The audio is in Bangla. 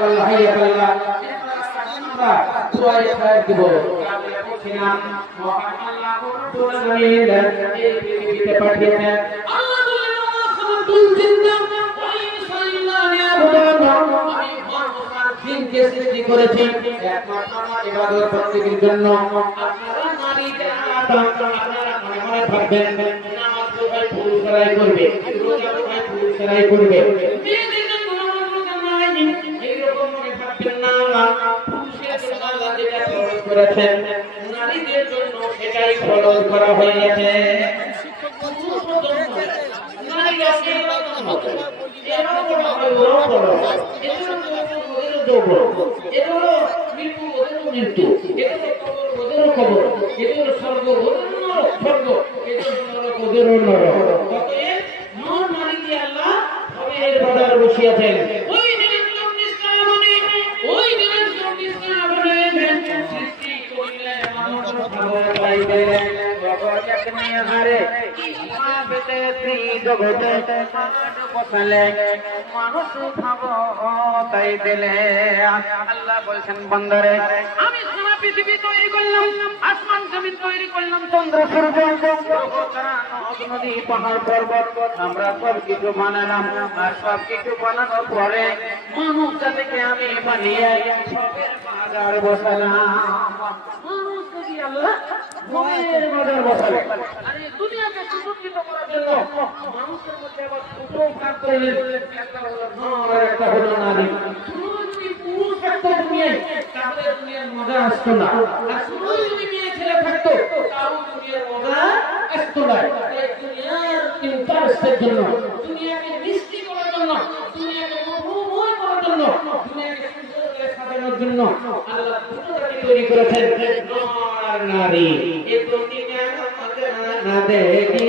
আল্লাহ হাইয়া আল্লাহ আমরা দুআয় খায়ের দিব বলছিলাম মহান আল্লাহ রব্বুল আলামিন এই পৃথিবীতে পাঠিয়েছেন আল্লাহ বলেন খালাকুল জিন্না ওয়াল ইনসা ইল্লা লিয়াবুদুন আমি মানুষ জিনকে সৃষ্টি করেছি একমাত্র আমার ইবাদত বন্দেগীর জন্য আপনারা নারীকে আলাদা আপনারা মনে মনে ভাববেন নামাজ পড়ে পুরুষরাই করবে রোজা পড়ে পুরুষরাই করবে মেয়েদের জন্য রোজা নাই এইরকম মনে ভাববেন না পুরুষের জন্য আল্লাহ যেটা ফরজ করেছেন নারীদের জন্য সেটাই ফরজ করা হয়েছে নারীরা সেরকম হবে এরকম হবে বড় এগুলো মৃত্যু ওদেরও মৃত্যু এগুলো কবর ওদেরও কবর এগুলো স্বর্গ ওদেরও স্বর্গ এগুলো নরক ওদেরও নরক অতএব নর নারী দিয়ে আল্লাহ হবে এর বাজার বসিয়েছেন ওই নিরন্তর নিষ্কামনে ওই নিরন্তর নিষ্কামনে সৃষ্টি করিলে মানুষ ভালো পাইবে জগৎ নিয়ে হারে পেতে জগতে বসালে মানুষ ভাবো তাই দিলে আল্লাহ বলছেন বান্দারে আমি সারা পৃথিবী তৈরি করলাম আসমান জমিন তৈরি করলাম চন্দ্র সূর্য নদী পাহাড় পর্বত আমরা সব কিছু বানালাম আর সব কিছু বানানোর পরে মানুষ জাতিকে আমি বানিয়ে সবের বাজার বসালাম মানুষ যদি আল্লাহ সবের বাজার বসালে আরে দুনিয়াকে সুসজ্জিত করার জন্য মানুষের মধ্যে আবার দুটো ভাগ করলেন একটা হলো নর আর একটা হলো নারী শুধু যদি পুরুষ থাকতো দুনিয়ায় তাহলে দুনিয়ার মজা আসতো না আর শুধু যদি মেয়ে ছেলে থাকতো তাও দুনিয়ার মজা আসতো না এই দুনিয়ার ইন্টারেস্টের জন্য দুনিয়াকে মিষ্টি করার জন্য দুনিয়াকে মধুময় করার জন্য দুনিয়াকে সুন্দর করে সাজানোর জন্য আল্লাহ দুটোকে তৈরি করেছেন নর আর নারী এই দুনিয়া মজা না দেখি